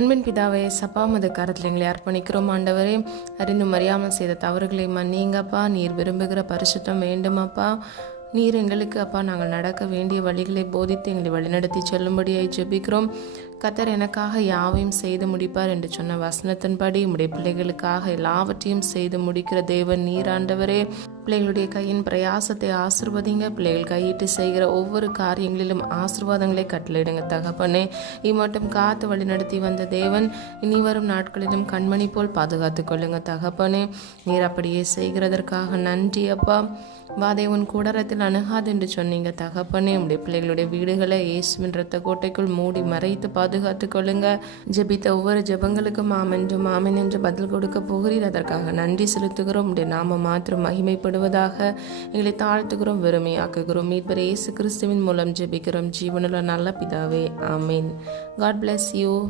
அன்பின் பிதாவே, சப்பா மது கரத்தில் எங்களை அர்ப்பணிக்கிறோம் ஆண்டவரே. அறிந்தும் அறியாமல் செய்த தவறுகளை மன்னிங்கப்பா. நீர் விரும்புகிற பரிசுத்தம் வேண்டுமப்பா. நீர் எங்களுக்கு அப்பா நாங்கள் நடக்க வேண்டிய வழிகளை போதித்து எங்களை வழிநடத்தி செல்லும்படியாய் ஜெபிக்கிறோம். கர்த்தர் எனக்காக யாவையும் செய்து முடிப்பார் என்று சொன்ன வசனத்தின்படி உம்முடைய பிள்ளைகளுக்காக எல்லாவற்றையும் செய்து முடிக்கிற தேவன் நீர் ஆண்டவரே. பிள்ளைகளுடைய கையின் பிரயாசத்தை ஆசிர்வதிங்க. பிள்ளைகள் கையிட்டு செய்கிற ஒவ்வொரு காரியங்களிலும் ஆசீர்வாதங்களை கட்டளையிடுங்க தகப்பனே. இம்மட்டும் காத்து வழி நடத்தி வந்த தேவன் இனி வரும் நாட்களிலும் கண்மணி போல் பாதுகாத்து கொள்ளுங்க தகப்பனே. நீர் அப்படியே செய்கிறதற்காக நன்றி அப்பா. வாதை உன் கூடாரத்தில் அணுகாது என்று சொன்னீங்க தகப்பனே. உடைய பிள்ளைகளுடைய வீடுகளை இயேசுவின் இரத்த கோட்டைக்குள் மூடி மறைத்து பாதுகாத்து கொள்ளுங்க. ஜெபித்த ஒவ்வொரு ஜெபங்களுக்கும் ஆமென் என்று பதில் கொடுக்க போகிறீர். அதற்காக நன்றி செலுத்துகிறோம். உடைய நாம மாத்திரம் மகிமைப்படுவதாக எங்களை தாழ்த்துகிறோம், வெறுமையாக்குகிறோம். மீட்பர் இயேசு கிறிஸ்துவின் மூலம் ஜெபிக்கிறோம் ஜீவனுள்ள நல்ல பிதாவே, ஆமென். God bless you.